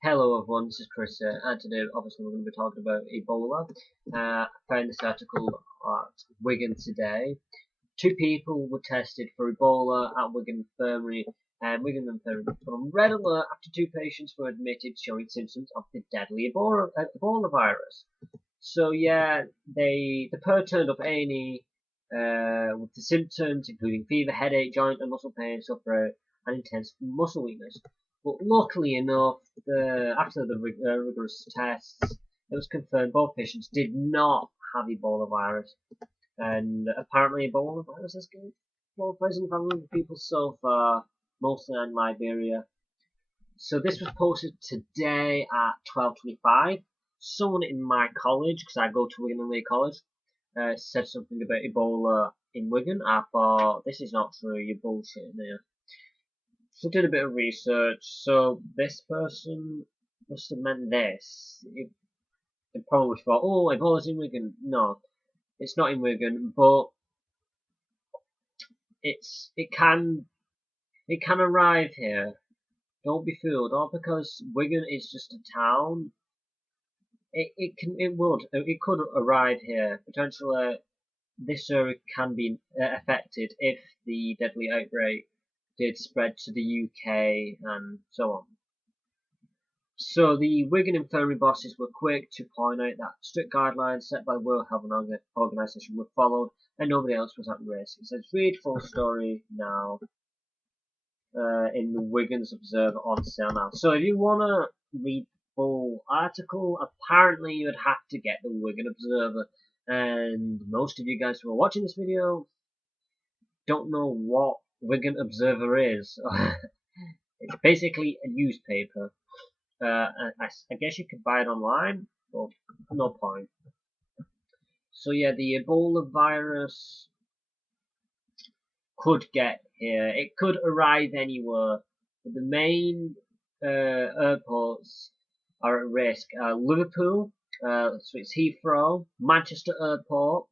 Hello everyone, this is Chris and today obviously we're going to be talking about Ebola. I found this article at Wigan today. Two people were tested for Ebola at Wigan Infirmary and Wigan Infirmary put on red alert after two patients were admitted showing symptoms of the deadly Ebola virus. So yeah, the pair turned up A&E with the symptoms including fever, headache, joint and muscle pain, sore throat and intense muscle weakness. But luckily enough, after the rigorous tests, it was confirmed both patients did not have Ebola virus. And apparently Ebola virus has been present in people so far, mostly in Liberia. So this was posted today at 12:25. Someone in my college, because I go to Wigan College, said something about Ebola in Wigan. I thought, this is not true, you're bullshitting there. So I did a bit of research. So this person must have meant this. It probably thought, oh, Ebola's in Wigan. No, it's not in Wigan, but it can arrive here. Don't be fooled. All because Wigan is just a town. It could arrive here. Potentially, this area can be affected if the deadly outbreak did spread to the UK and so on. So the Wigan Infirmary bosses were quick to point out that strict guidelines set by the World Health Organization were followed and nobody else was at risk. It says read full story now in the Wigan's Observer on sale now. So if you want to read the full article, apparently you would have to get the Wigan Observer. And most of you guys who are watching this video don't know what Wigan Observer is. It's basically a newspaper. I guess you could buy it online, but no point. So yeah, the Ebola virus could get here. It could arrive anywhere. But the main airports are at risk. Liverpool, so it's Heathrow, Manchester Airport,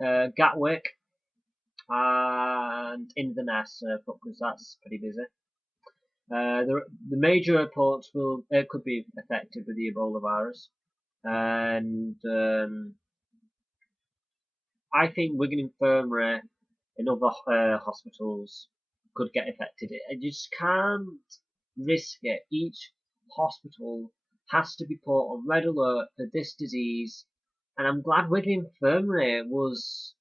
Gatwick, and Inverness Airport, because that's pretty busy. The major airports could be affected with the Ebola virus, and I think Wigan Infirmary and other hospitals could get affected. I just can't risk it. Each hospital has to be put on red alert for this disease, and I'm glad Wigan Infirmary was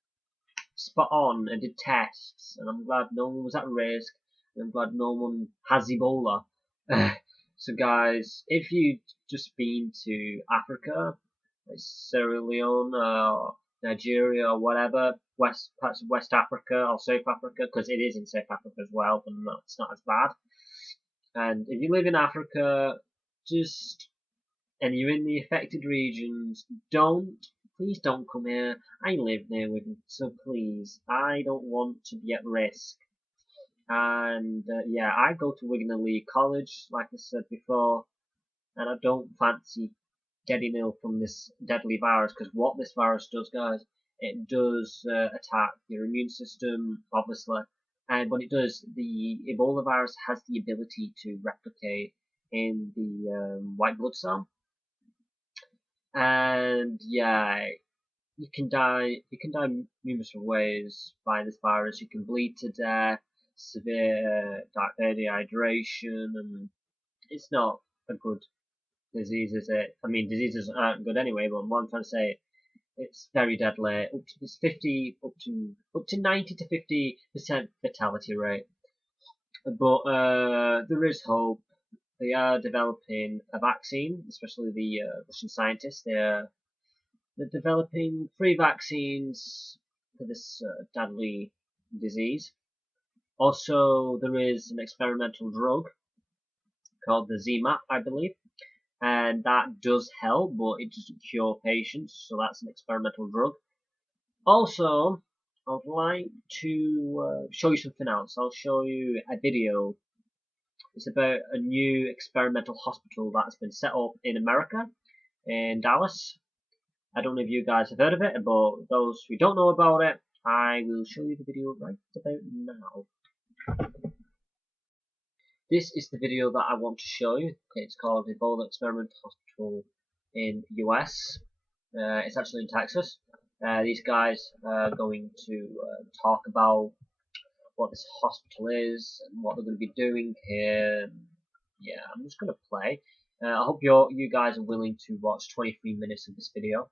spot on and did tests, and I'm glad no one was at risk. I'm glad no one has Ebola. So guys, if you've just been to Africa, like Sierra Leone, Nigeria or whatever, parts of West Africa or South Africa, because it is in South Africa as well, but it's not as bad. And if you live in Africa, and you're in the affected regions, please don't come here. I live near Wigan, so please, I don't want to be at risk. And yeah, I go to Wigan College, like I said before, and I don't fancy getting ill from this deadly virus, because what this virus does, guys, it does attack your immune system, obviously, but it does, the Ebola virus has the ability to replicate in the white blood cell, and yeah, you can die numerous ways by this virus. You can bleed to death, severe dehydration, and it's not a good disease, is it? I mean, diseases aren't good anyway, but what I'm trying to say, it's very deadly. Up to 90 to 50% fatality rate. But there is hope. They are developing a vaccine, especially the Russian scientists. They're developing 3 vaccines for this deadly disease. Also, there is an experimental drug called the hazmat, I believe, and that does help, but it doesn't cure patients, so that's an experimental drug. Also, I'd like to show you something else. I'll show you a video. It's about a new experimental hospital that's been set up in America, in Dallas. I don't know if you guys have heard of it, but those who don't know about it, I will show you the video right about now. This is the video that I want to show you. Okay, it's called Ebola Experiment Hospital in US. It's actually in Texas. These guys are going to talk about what this hospital is and what they're going to be doing here. Yeah, I'm just going to play. I hope you guys are willing to watch 23 minutes of this video.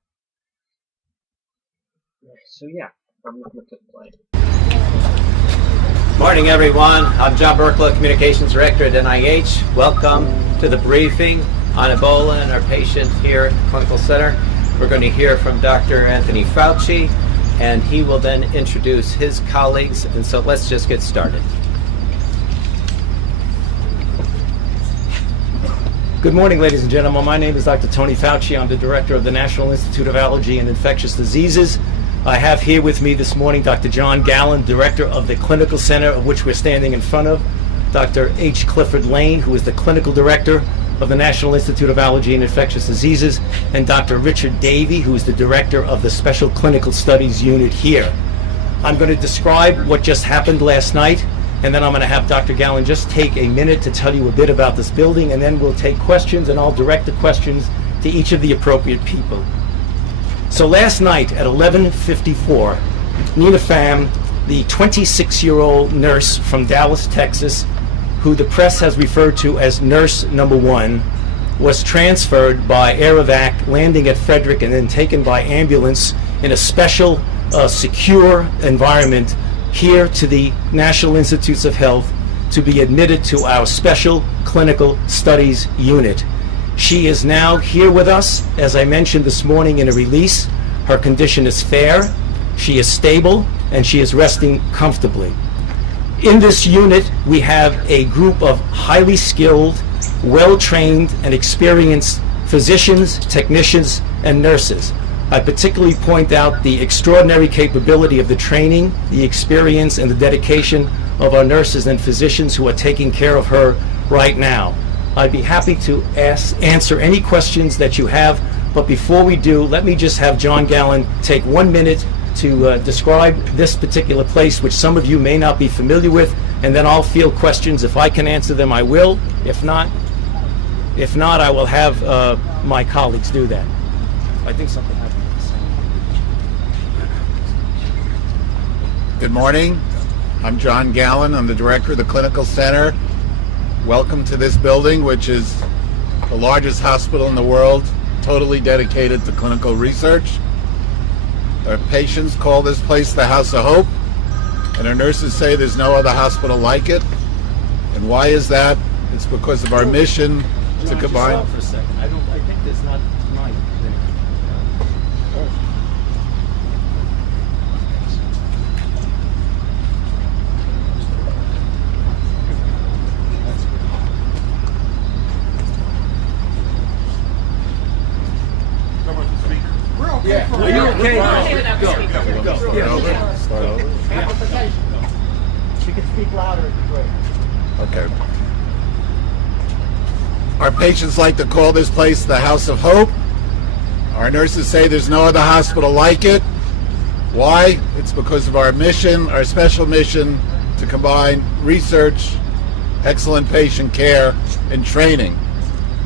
So yeah, I'm just going to click play. Morning everyone, I'm John Burklow, Communications Director at NIH. Welcome to the briefing on Ebola and our patient here at the Clinical Center. We're going to hear from Dr. Anthony Fauci, and he will then introduce his colleagues, and so let's just get started. Good morning, ladies and gentlemen. My name is Dr. Tony Fauci. I'm the Director of the National Institute of Allergy and Infectious Diseases. I have here with me this morning Dr. John Gallen, Director of the Clinical Center, of which we're standing in front of, Dr. H. Clifford Lane, who is the Clinical Director of the National Institute of Allergy and Infectious Diseases, and Dr. Richard Davey, who is the Director of the Special Clinical Studies Unit here. I'm going to describe what just happened last night, and then I'm going to have Dr. Gallen just take a minute to tell you a bit about this building, and then we'll take questions, and I'll direct the questions to each of the appropriate people. So last night at 11:54, Nina Pham, the 26-year-old nurse from Dallas, Texas, who the press has referred to as Nurse Number 1, was transferred by Air-Evac, landing at Frederick, and then taken by ambulance in a special, secure environment here to the National Institutes of Health to be admitted to our Special Clinical Studies Unit. She is now here with us, as I mentioned this morning in a release. Her condition is fair, she is stable, and she is resting comfortably. In this unit, we have a group of highly skilled, well-trained, and experienced physicians, technicians, and nurses. I particularly point out the extraordinary capability of the training, the experience, and the dedication of our nurses and physicians who are taking care of her right now. I'd be happy to answer any questions that you have, but before we do, let me just have John Gallen take 1 minute to describe this particular place, which some of you may not be familiar with, and then I'll field questions. If I can answer them, I will. If not, I will have my colleagues do that. I think something happened. Good morning. I'm John Gallen. I'm the Director of the Clinical Center. Welcome to this building, which is the largest hospital in the world, totally dedicated to clinical research. Our patients call this place the House of Hope, and our nurses say there's no other hospital like it. And why is that? It's because of our mission to combine. For a second. I think there's not mine. Yeah. Are you okay? Go. Start over. She can speak louder if you great. Okay. Our patients like to call this place the House of Hope. Our nurses say there's no other hospital like it. Why? It's because of our mission, our special mission to combine research, excellent patient care, and training.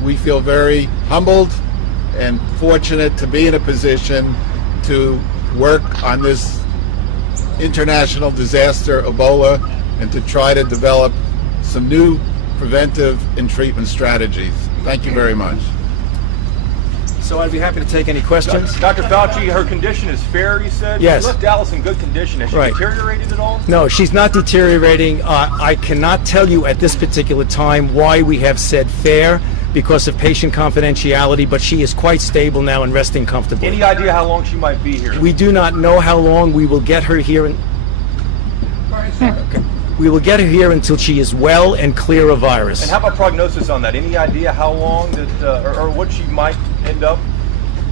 We feel very humbled and fortunate to be in a position to work on this international disaster, Ebola, and to try to develop some new preventive and treatment strategies. Thank you very much. So I'd be happy to take any questions. Dr. Fauci, her condition is fair, you said? Yes. She left Dallas in good condition. Has she Right. deteriorated at all? No, she's not deteriorating. I cannot tell you at this particular time why we have said fair, because of patient confidentiality, but she is quite stable now and resting comfortably. Any idea how long she might be here? We do not know how long. We will get her here. We will get her here until she is well and clear of virus. And how about prognosis on that? Any idea how long that, or what she might end up?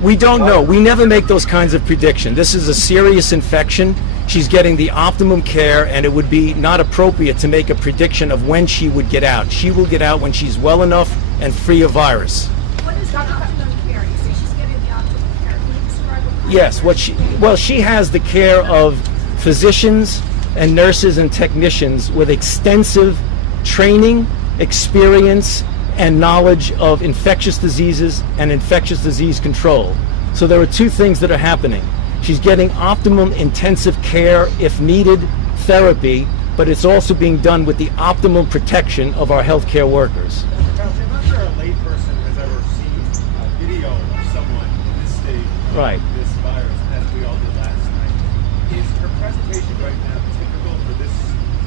We don't know. We never make those kinds of predictions. This is a serious infection. She's getting the optimum care, and it would be not appropriate to make a prediction of when she would get out. She will get out when she's well enough and free of virus. What is the optimum care? You say she's getting the optimum care. Can you describe what Yes, she has the care of physicians and nurses and technicians with extensive training experience and knowledge of infectious diseases and infectious disease control. So there are two things that are happening. She's getting optimum intensive care, if needed, therapy, but it's also being done with the optimum protection of our healthcare workers. I'm not sure a layperson has ever seen a video of someone in this stage of Right. this virus, as we all did last night. Is her presentation right now typical for this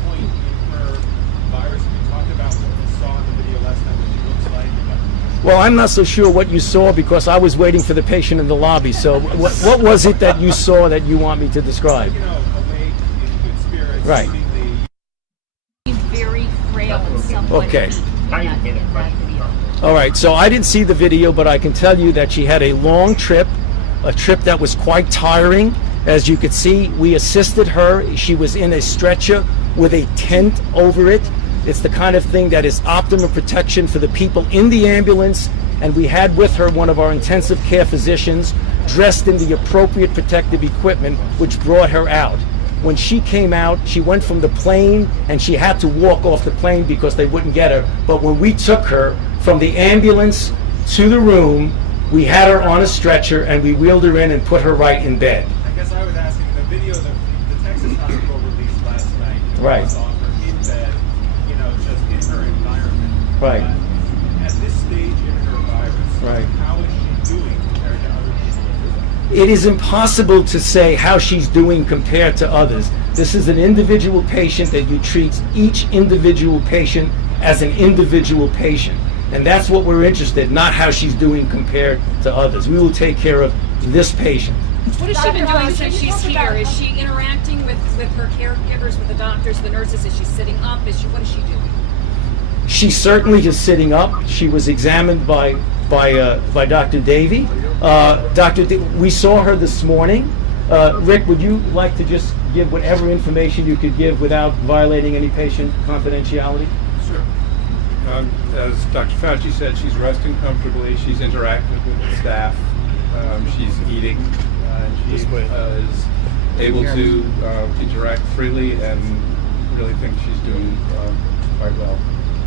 point in her virus? We talked about what we saw in the video last night, what she looks like. Well, I'm not so sure what you saw because I was waiting for the patient in the lobby. So what was it that you saw that you want me to describe? You know, awake, in good spirits, Right. seemingly Very frail and somewhat Okay. weak in that video. All right, so I didn't see the video, but I can tell you that she had a long trip, a trip that was quite tiring. As you could see, we assisted her. She was in a stretcher with a tent over it. It's the kind of thing that is optimum protection for the people in the ambulance, and we had with her one of our intensive care physicians dressed in the appropriate protective equipment, which brought her out. When she came out, she went from the plane and she had to walk off the plane because they wouldn't get her. But when we took her from the ambulance to the room, we had her on a stretcher and we wheeled her in and put her right in bed. I guess I was asking the video that the Texas hospital released last night. Right. Saw her in bed, you know, just in her environment. Right. At this stage in her virus, Right. how is she doing compared to other people? It is impossible to say how she's doing compared to others. This is an individual patient that you treat each individual patient as an individual patient. And that's what we're interested in, not how she's doing compared to others. We will take care of this patient. What has she been Dr. doing Ryan, since can you she's talk here? about- Is she interacting with her caregivers, with the doctors, the nurses? Is she sitting up? What is she doing? She certainly is sitting up. She was examined by Dr. Davey. We saw her this morning. Rick, would you like to just give whatever information you could give without violating any patient confidentiality? Sure. As Dr. Fauci said, she's resting comfortably. She's interacting with the staff. She's eating. She is able to interact freely, and really think she's doing quite well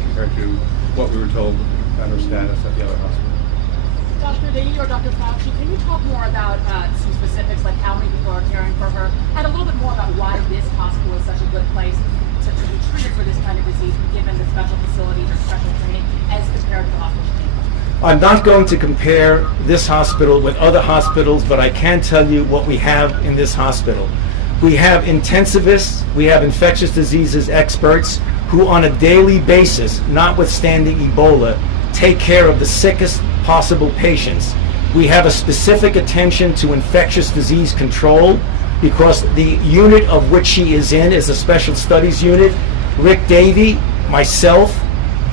compared to what we were told about her status at the other hospital. Dr. Davey or Dr. Fauci, can you talk more about some specifics, like how many people are caring for her, and a little bit more about why this hospital is such a good place to be treated for this kind of disease, given the special facilities or special training, as compared to the hospital? I'm not going to compare this hospital with other hospitals, but I can tell you what we have in this hospital. We have intensivists, we have infectious diseases experts who on a daily basis, notwithstanding Ebola, take care of the sickest possible patients. We have a specific attention to infectious disease control because the unit of which she is in is a special studies unit. Rick Davey, myself,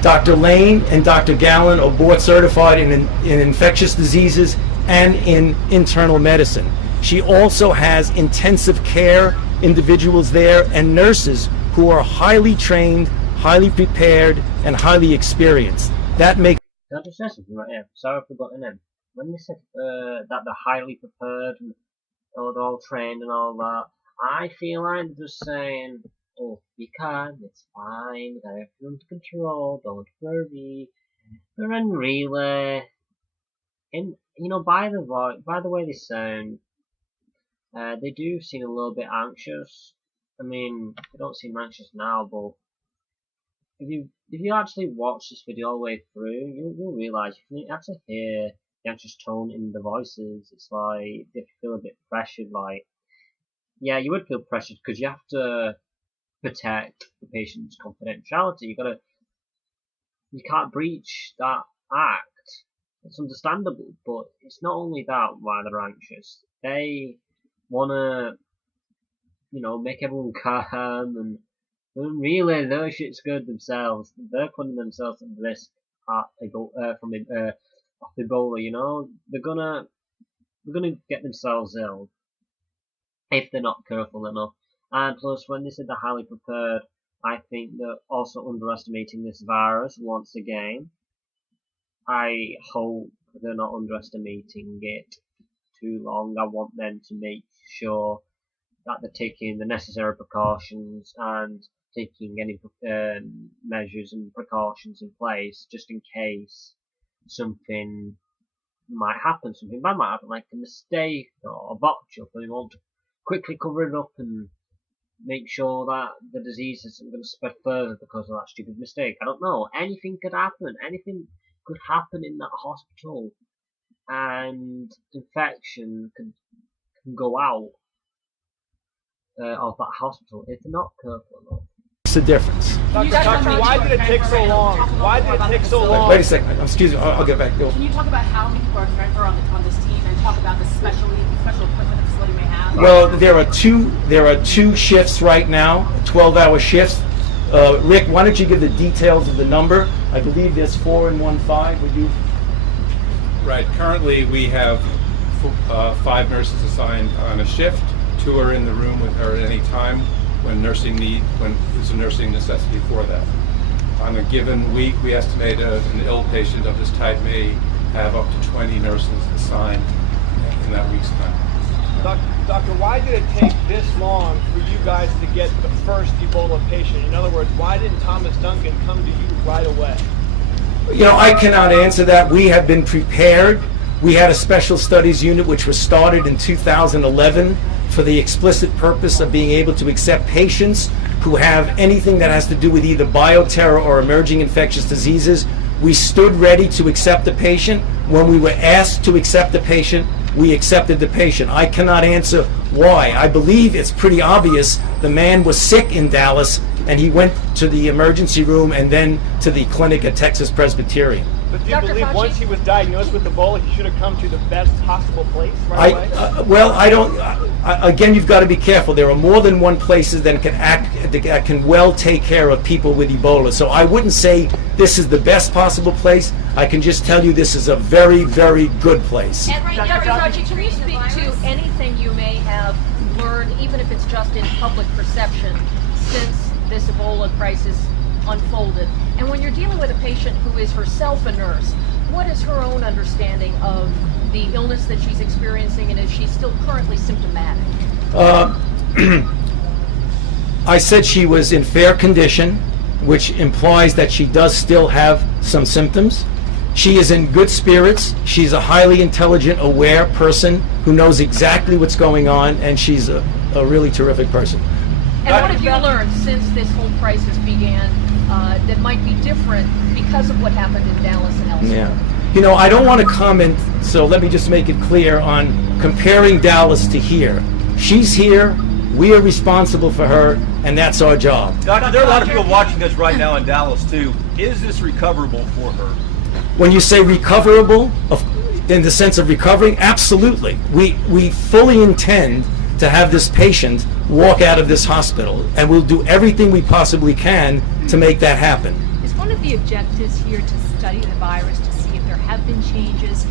Dr. Lane, and Dr. Gallen are board certified in infectious diseases and in internal medicine. She also has intensive care individuals there and nurses who are highly trained, highly prepared, and highly experienced. That makes Can I just say something right here? Sorry I forgot the name. When they said that they're highly prepared and they're all trained and all that, I feel like they're just saying, oh, be calm, it's fine, we got everything under control, don't worry. But then really, by the way they sound, they do seem a little bit anxious. I mean, they don't seem anxious now, but if you actually watch this video all the way through, you'll realise you can actually hear the anxious tone in the voices. It's like they feel a bit pressured. Like, yeah, you would feel pressured because you have to protect the patient's confidentiality. You can't breach that act. It's understandable, but it's not only that why they're anxious. They wanna, make everyone calm and really their shit's good themselves. They're putting themselves at risk off Ebola. They're gonna get themselves ill if they're not careful enough. And plus, when they said they're highly prepared, I think they're also underestimating this virus once again. I hope they're not underestimating it too long. I want them to make sure that they're taking the necessary precautions and taking any measures and precautions in place just in case something might happen, something bad might happen, like a mistake or a botch up, and they want to quickly cover it up and make sure that the disease isn't going to spread further because of that stupid mistake. I don't know. Anything could happen. Anything could happen in that hospital, and infection can go out of that hospital if they're not careful enough. What's the difference? Dr. Why did it take so long? Why did it take so long? Wait a second. Excuse me. I'll get back. Go. Can you talk about how many people are caring for on this team, and talk about the special equipment the facility may have? Well, there are two shifts right now, 12-hour shifts. Rick, why don't you give the details of the number? I believe there's 4 and 1 5. Would you? Right. Currently, we have 5 nurses assigned on a shift. 2 are in the room with her at any time when there's a nursing necessity for that. On a given week, we estimate an ill patient of this type may have up to 20 nurses assigned in that week's time. Doctor, why did it take this long for you guys to get the first Ebola patient? In other words, why didn't Thomas Duncan come to you right away? You know, I cannot answer that. We have been prepared. We had a special studies unit which was started in 2011 for the explicit purpose of being able to accept patients who have anything that has to do with either bioterror or emerging infectious diseases. We stood ready to accept the patient. When we were asked to accept the patient, we accepted the patient. I cannot answer why. I believe it's pretty obvious the man was sick in Dallas and he went to the emergency room and then to the clinic at Texas Presbyterian. But do you believe once he was diagnosed with Ebola, he should have come to the best possible place right away? Well, I don't. Again, you've got to be careful. There are more than one places that can well take care of people with Ebola. So I wouldn't say this is the best possible place. I can just tell you this is a very, very good place. And right now, Dr. Fauci, can you speak to anything you may have learned, even if it's just in public perception, since this Ebola crisis unfolded? And when you're dealing with a patient who is herself a nurse, what is her own understanding of the illness that she's experiencing, and is she still currently symptomatic? I said she was in fair condition, which implies that she does still have some symptoms. She is in good spirits. She's a highly intelligent, aware person who knows exactly what's going on, and she's a really terrific person. And what have you learned since this whole crisis began that might be different because of what happened in Dallas and elsewhere? Yeah. You know, I don't want to comment, so let me just make it clear on comparing Dallas to here. She's here, we are responsible for her, and that's our job. Doctor, there are a lot of people watching us right now in Dallas, too. Is this recoverable for her? When you say recoverable, in the sense of recovering, absolutely. We fully intend to have this patient walk out of this hospital, and we'll do everything we possibly can to make that happen. Is one of the objectives here to study the virus to see if there have been changes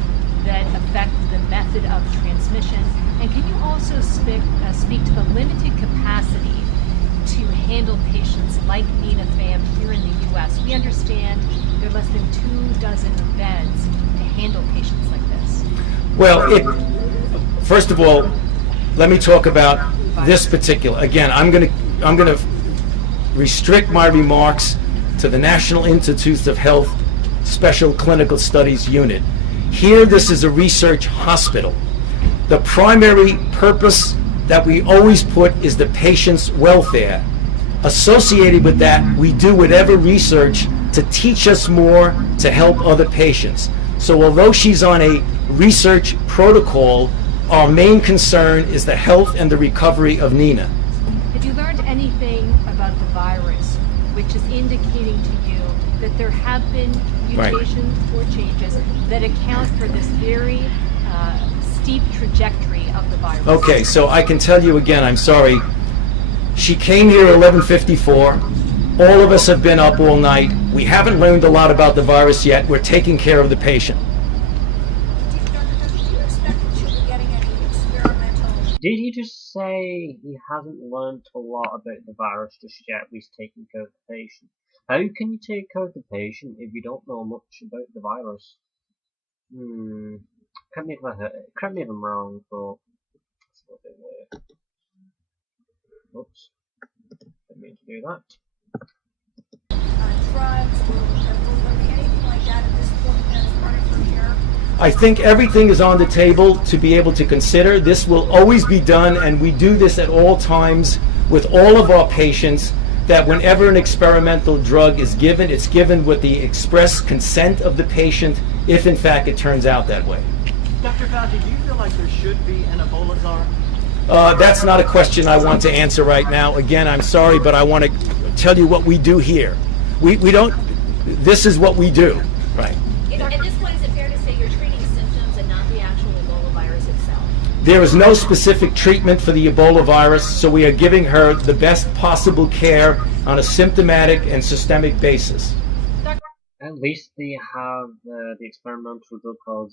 that affect the method of transmission? And can you also speak to the limited capacity to handle patients like Nina Pham here in the U.S.? We understand there are less than 24 beds to handle patients like this. Well, first of all, let me talk about this particular. Again, I'm going to restrict my remarks to the National Institutes of Health Special Clinical Studies Unit. Here, this is a research hospital. The primary purpose that we always put is the patient's welfare. Associated with that, we do whatever research to teach us more to help other patients. So although she's on a research protocol, our main concern is the health and the recovery of Nina. Have you learned anything about the virus which is indicating to you that there have been mutations or changes that account for this very steep trajectory of the virus? Okay, so I can tell you again, I'm sorry. She came here at 11:54. All of us have been up all night. We haven't learned a lot about the virus yet. We're taking care of the patient. Did he just say he hasn't learned a lot about the virus just yet, he's taking care of the patient? How can you take care of the patient if you don't know much about the virus? Correct me if I'm wrong, but it's a little bit weird. Oops, didn't mean to do that. drugs, or will there be anything like that at this point as part of her care? I think everything is on the table to be able to consider. This will always be done, and we do this at all times with all of our patients, that whenever an experimental drug is given, it's given with the express consent of the patient, if in fact it turns out that way. Dr. Fauci, do you feel like there should be an Ebola czar? That's not a question I want to answer right now. Again, I'm sorry, but I want to tell you what we do here. We don't, this is what we do, right? At this point, is it fair to say you're treating symptoms and not the actual Ebola virus itself? There is no specific treatment for the Ebola virus, so we are giving her the best possible care on a symptomatic and systemic basis. At least they have the experimental drug called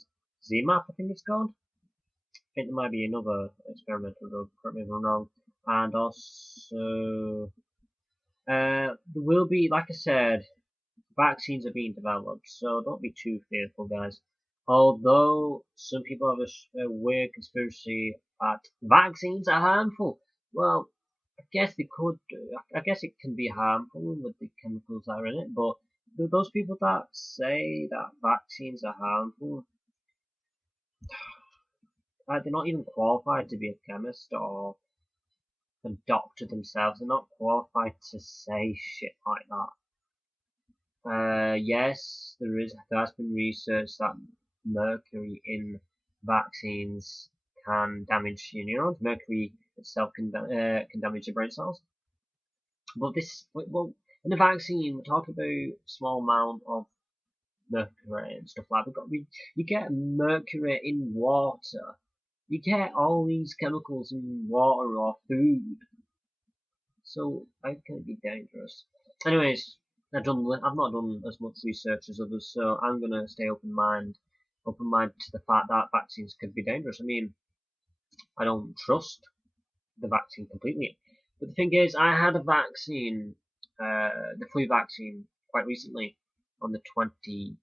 ZMAP, I think it's called. I think there might be another experimental drug, correct me if I'm wrong. And also, there will be, like I said, vaccines are being developed, so don't be too fearful, guys. Although some people have a weird conspiracy that vaccines are harmful, well, I guess they could. I guess it can be harmful with the chemicals that are in it, but those people that say that vaccines are harmful, they're not even qualified to be a chemist or a doctor themselves. They're not qualified to say shit like that. Yes, there has been research that mercury in vaccines can damage your neurons. Mercury itself can damage your brain cells. But in a vaccine, we're talking about a small amount of mercury and stuff like that. You get mercury in water. You get all these chemicals in water or food. So how can it be dangerous? Anyways, I've not done as much research as others, so I'm gonna stay open-minded to the fact that vaccines could be dangerous. I mean, I don't trust the vaccine completely. But the thing is, I had a vaccine, the flu vaccine, quite recently, on the 20th,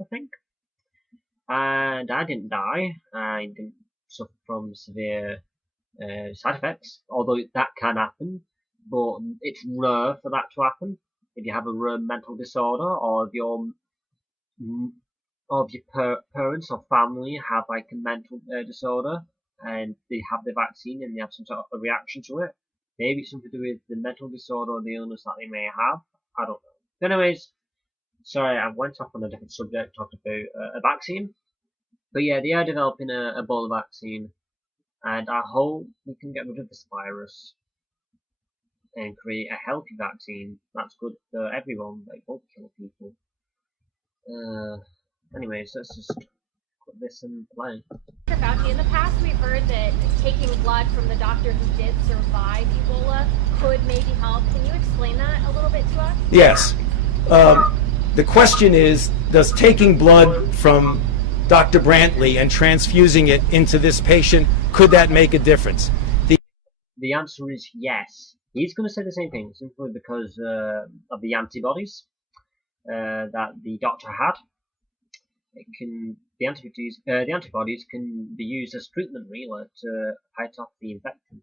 I think. And I didn't die. I didn't suffer from severe side effects, although that can happen. But it's rare for that to happen. If you have a rare mental disorder, or if your parents or family have like a mental disorder, and they have the vaccine and they have some sort of a reaction to it, maybe it's something to do with the mental disorder or the illness that they may have. I don't know. But anyways, sorry, I went off on a different subject, talked about a vaccine. But yeah, they are developing a Ebola vaccine, and I hope we can get rid of this virus and create a healthy vaccine that's good for everyone, like won't kill people. Anyways, let's just put this in play. Dr. Fauci, in the past we've heard that taking blood from the doctor who did survive Ebola could maybe help. Can you explain that a little bit to us? Yes. The question is, does taking blood from Dr. Brantley and transfusing it into this patient, could that make a difference? The answer is yes. He's going to say the same thing, simply because of the antibodies that the doctor had. The antibodies can be used as treatment, really, to fight off the infection.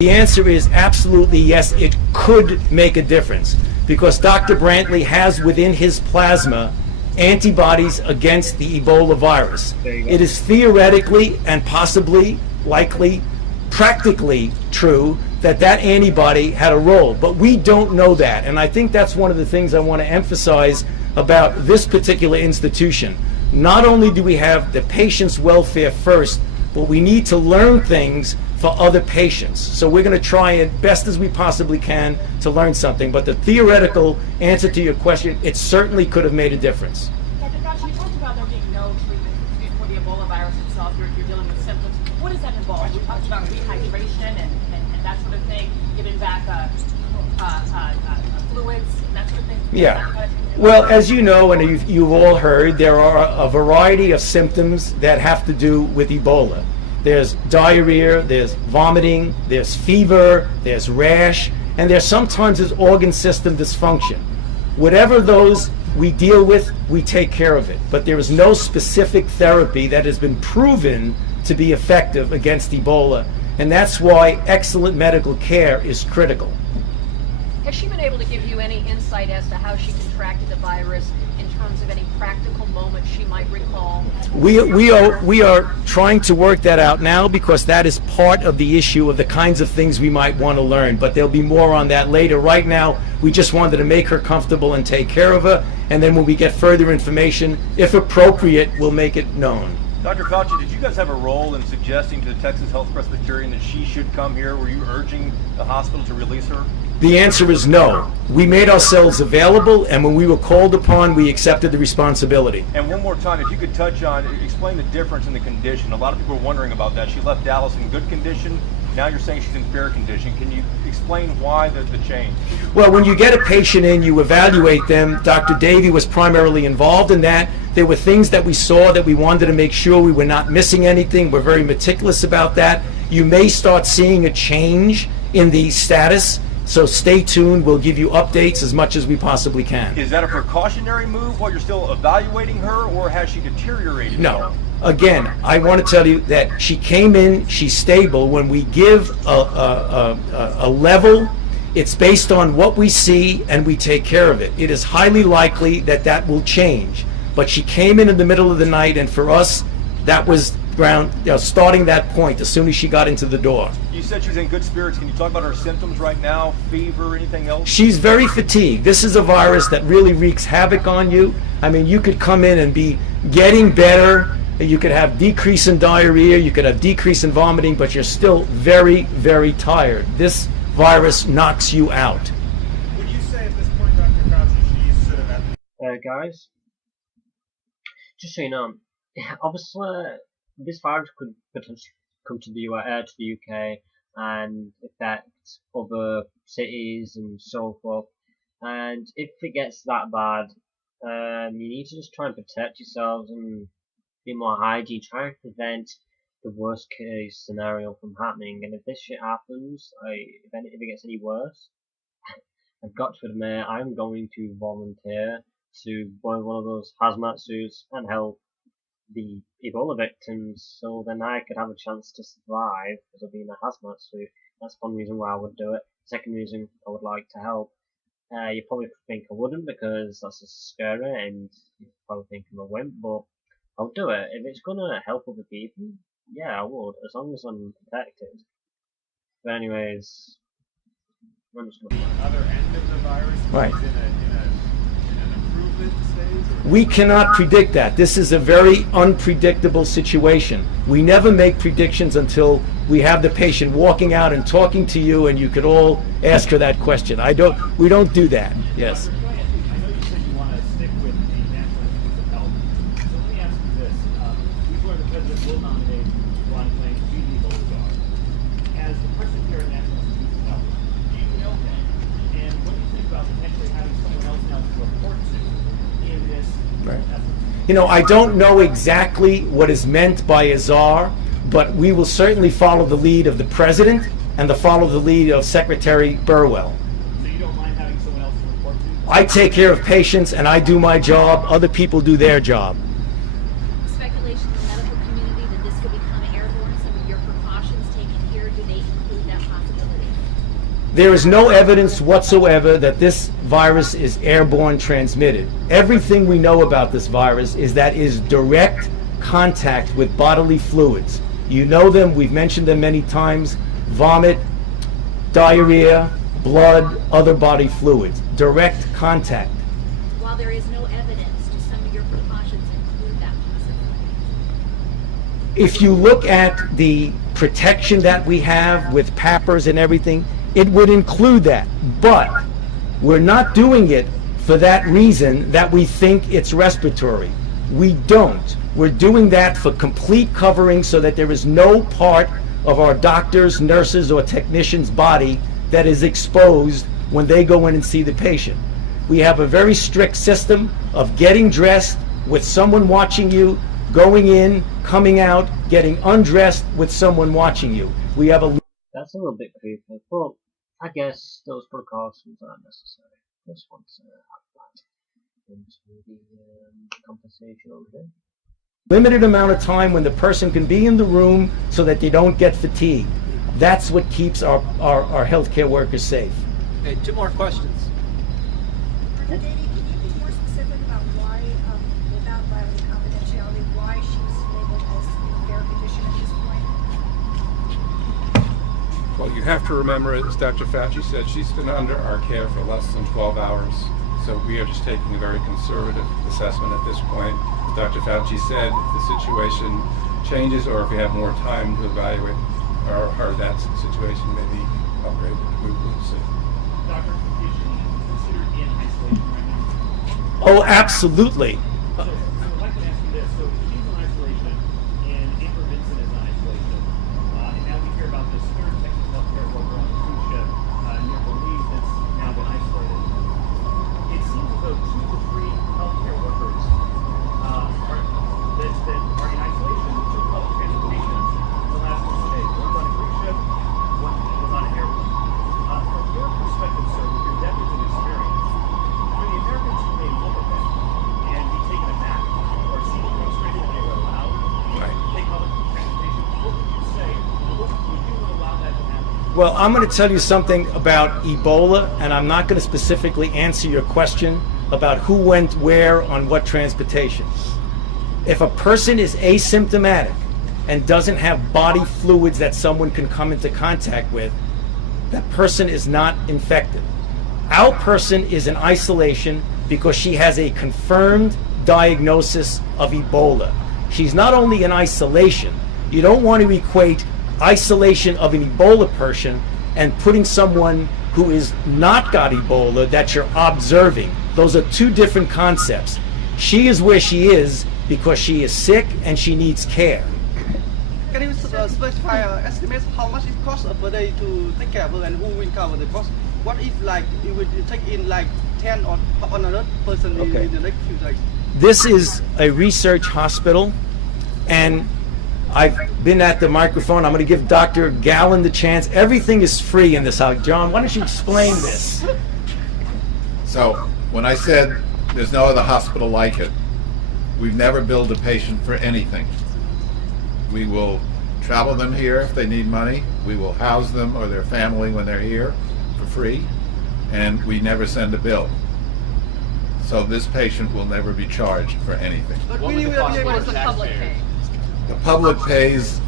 The answer is absolutely yes, it could make a difference, because Dr. Brantley has within his plasma antibodies against the Ebola virus. It is theoretically and possibly, likely, practically true that that antibody had a role, but we don't know that, and I think that's one of the things I want to emphasize about this particular institution. Not only do we have the patient's welfare first, but we need to learn things for other patients. So we're going to try it best as we possibly can to learn something, but the theoretical answer to your question, it certainly could have made a difference. Dr. Fauci, you talked about there being no treatment for the Ebola virus itself. You're dealing with symptoms. What does that involve? You talked about rehydration and that sort of thing, giving back fluids, that sort of thing. Yeah. Well, as you know, and you've all heard, there are a variety of symptoms that have to do with Ebola. There's diarrhea, there's vomiting, there's fever, there's rash, and there's sometimes organ system dysfunction. Whatever those we deal with, we take care of it. But there is no specific therapy that has been proven to be effective against Ebola, and that's why excellent medical care is critical. Has she been able to give you any insight as to how she contracted the virus in terms of any practical moments she might recall? We are trying to work that out now, because that is part of the issue of the kinds of things we might want to learn. But there'll be more on that later. Right now, we just wanted to make her comfortable and take care of her. And then when we get further information, if appropriate, we'll make it known. Dr. Fauci, did you guys have a role in suggesting to the Texas Health Presbyterian that she should come here? Were you urging the hospital to release her? The answer is no. We made ourselves available, and when we were called upon, we accepted the responsibility. And one more time, if you could touch on, explain the difference in the condition. A lot of people are wondering about that. She left Dallas in good condition. Now you're saying she's in fair condition. Can you explain why the change? Well, when you get a patient in, you evaluate them. Dr. Davey was primarily involved in that. There were things that we saw that we wanted to make sure we were not missing anything. We're very meticulous about that. You may start seeing a change in the status, so stay tuned. We'll give you updates as much as we possibly can. Is that a precautionary move while you're still evaluating her, or has she deteriorated? No. Again, I want to tell you that she came in, she's stable. When we give a level, it's based on what we see and we take care of it. It is highly likely that that will change. But she came in the middle of the night, and for us, that was starting that point as soon as she got into the door. You said she's in good spirits. Can you talk about her symptoms right now? Fever, anything else? She's very fatigued. This is a virus that really wreaks havoc on you. I mean, you could come in and be getting better. You could have decrease in diarrhea. You could have decrease in vomiting, but you're still very, very tired. This virus knocks you out. Would you say at this point, Dr. Fauci, she's sort of at guys, just so you know, obviously this virus could potentially come to the UK and affect other cities and so forth. And if it gets that bad, you need to just try and protect yourselves and be more hygiene. Try and prevent the worst case scenario from happening. And if this shit happens, if it gets any worse, I've got to admit I'm going to volunteer to buy one of those hazmat suits and help the Ebola victims, so then I could have a chance to survive because of being a hazmat suit. That's one reason why I would do it. Second reason, I would like to help. You probably think I wouldn't because that's just scary and you probably think I'm a wimp, but I'll do it. If it's gonna help other people, yeah, I would, as long as I'm protected. But anyways, I'm just gonna the other end of the virus. Right. In an improvement stage? We cannot predict that. This is a very unpredictable situation. We never make predictions until we have the patient walking out and talking to you, and you could all ask her that question. We don't do that. Yes. I know you said you want to stick with the National Institutes of Health. So let me ask you this. We've learned the President will nominate Ron Klain to be the Ebola czar. As the person here at National Institutes of Health, do you know him? And what do you think about potentially having someone else now to report to in this effort? You know, I don't know exactly what is meant by a czar, but we will certainly follow the lead of the President and follow the lead of Secretary Burwell. So you don't mind having someone else to report to? I take care of patients and I do my job. Other people do their job. Speculation in the medical community that this could become airborne. Some of your precautions taken here, do they include that possibility? There is no evidence whatsoever that this virus is airborne transmitted. Everything we know about this virus is that is direct contact with bodily fluids. You know them, we've mentioned them many times: vomit, diarrhea, blood, other body fluids. Direct contact. While there is no evidence, do some of your precautions include that possibility? If you look at the protection that we have with PAPRs and everything, it would include that. But we're not doing it for that reason that we think it's respiratory. We don't. We're doing that for complete covering so that there is no part of our doctors, nurses, or technicians' body that is exposed when they go in and see the patient. We have a very strict system of getting dressed with someone watching you, going in, coming out, getting undressed with someone watching you. We have a... That's a little bit creepy, but I guess those precautions are necessary. Just want to add that into the conversation over here. limited amount of time when the person can be in the room so that they don't get fatigued. That's what keeps our healthcare workers safe. Okay, 2 more questions. Dr. Dady, can you be more specific about why, without violating confidentiality, why she's labeled as in fair condition at this point? Well, you have to remember, as Dr. Fauci said, she's been under our care for less than 12 hours. So we are just taking a very conservative assessment at this point. As Dr. Fauci said, if the situation changes or if we have more time to evaluate or that situation may be upgraded, we will see. Doctor, is she considered in isolation right now? Oh, absolutely. So I'd like to ask you this. So she's in isolation, and Amber Vincent is in isolation. And now we hear about this third Texas healthcare worker on a cruise ship near Belize that's now been isolated. It seems as though 2 to 3 healthcare workers that are in isolation took public transportation in the last 2 days. One's on a cruise ship, one was on an airplane. From your perspective, sir, with your decades of experience, for the Americans who may look at that and be taken aback or see the demonstration when they were allowed to take public transportation, what would you say? Would you allow that to happen? Well, I'm going to tell you something about Ebola, and I'm not going to specifically answer your question about who went where on what transportation. If a person is asymptomatic and doesn't have body fluids that someone can come into contact with, that person is not infected. Our person is in isolation because she has a confirmed diagnosis of Ebola. She's not only in isolation, you don't want to equate isolation of an Ebola person and putting someone who is not got Ebola that you're observing. Those are 2 different concepts. She is where she is because she is sick and she needs care. Can you specify or estimate how much it costs per day to take care of her and who will cover the cost? What if like you would take in like 10 or another person in the next few days? This is a research hospital, and I've been at the microphone. I'm going to give Dr. Gallen the chance. Everything is free in this house. John, why don't you explain this? So when I said there's no other hospital like it, we've never billed a patient for anything. We will travel them here if they need money. We will house them or their family when they're here for free, and we never send a bill. So this patient will never be charged for anything. What does the public pay? The public pays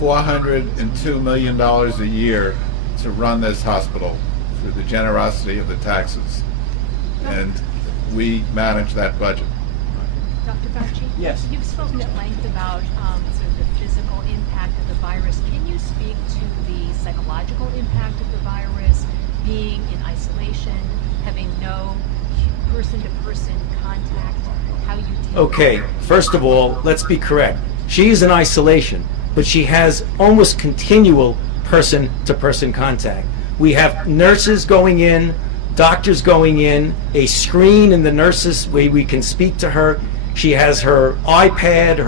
$402 million a year to run this hospital through the generosity of the taxes, and we manage that budget. Dr. Fauci? Yes. You've spoken at length about sort of the physical impact of the virus. Can you speak to the psychological impact of the virus, being in isolation, having no person-to-person contact, how you deal Okay, first of all, let's be correct. She is in isolation, but she has almost continual person-to-person contact. We have nurses going in, doctors going in, a screen in the nurses where we can speak to her. She has her iPad,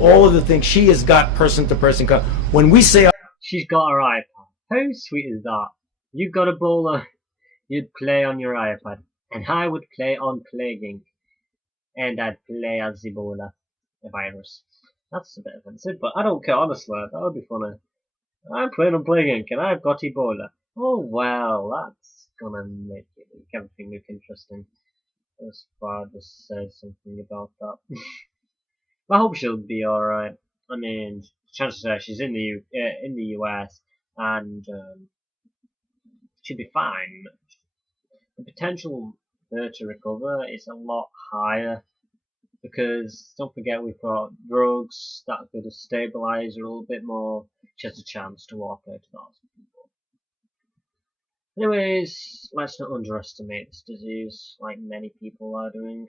all of the things. She has got person-to-person contact. When we say she's got her iPad, how sweet is that? You've got Ebola, you'd play on your iPad, and I would play on Plague Inc. And I'd play as Ebola, the virus. That's a bit offensive, but I don't care, honestly. That would be funny. I'm playing on Plague Inc. and I've got Ebola. Oh well, that's gonna make everything look interesting. As far as says something about that. I hope she'll be alright. I mean, chances are she's in the US and she'll be fine. The potential for her to recover is a lot higher because don't forget we've got drugs that could stabilize her a little bit more. She has a chance to walk out of the hospital. Anyways, let's not underestimate this disease like many people are doing.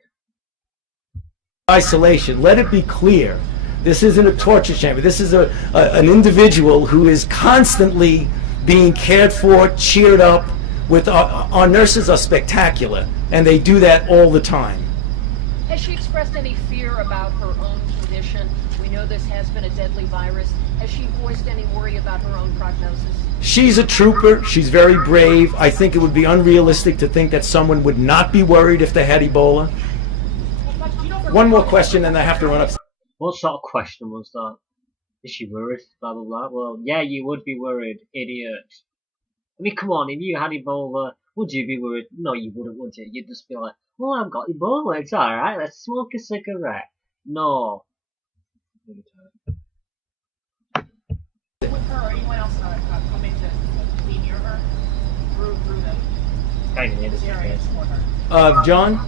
isolation, let it be clear, this isn't a torture chamber. This is an individual who is constantly being cared for, cheered up. Our nurses are spectacular, and they do that all the time. Has she expressed any fear about her own condition? We know this has been a deadly virus. Has she voiced any worry about her own prognosis? She's a trooper. She's very brave. I think it would be unrealistic to think that someone would not be worried if they had Ebola. One more question, and I have to run up. What sort of question was that? Is she worried? Blah blah blah. Well, yeah, you would be worried, idiot. I mean, come on, if you had Ebola, would you be worried? No, you wouldn't, would you? You'd just be like, oh, I've got Ebola, it's alright, let's smoke a cigarette. No. With her or anyone else coming to be near her through the area for her? John?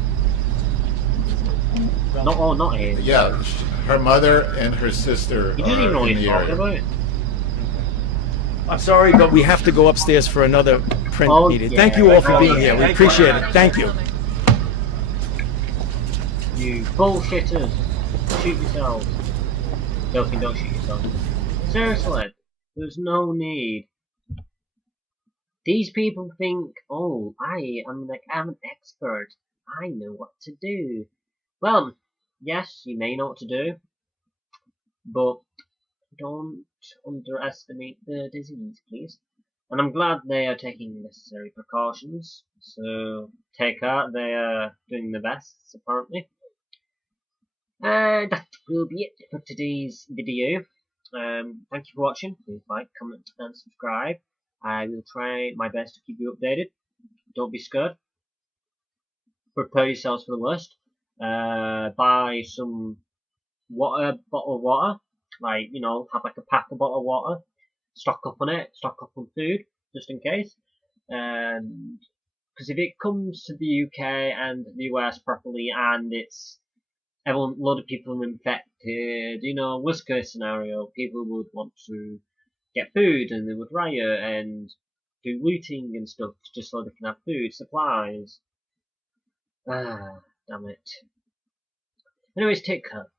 Not here. Yeah, her mother and her sister You didn't even know are what in he's the talking area. about. I'm sorry, but we have to go upstairs for another print meeting. Thank you all for being here. We appreciate it. Thank you. You bullshitters. Shoot yourselves. Joking, don't shoot yourself. Seriously, there's no need. These people think, oh, I'm an expert. I know what to do. Well, yes, you may know what to do, but don't underestimate the disease, please. And I'm glad they are taking necessary precautions. So take heart, they are doing their best, apparently. That will be it for today's video. Thank you for watching. Please like, comment, and subscribe. I will try my best to keep you updated. Don't be scared. Prepare yourselves for the worst. Buy some water, bottle of water. Like, you know, have like a pack of bottle of water. Stock up on it. Stock up on food, just in case. Because if it comes to the UK and the US properly, and it's a lot of people are infected, you know, worst case scenario, people would want to get food and they would riot and do looting and stuff just so they can have food, supplies. Damn it. Anyways, take care.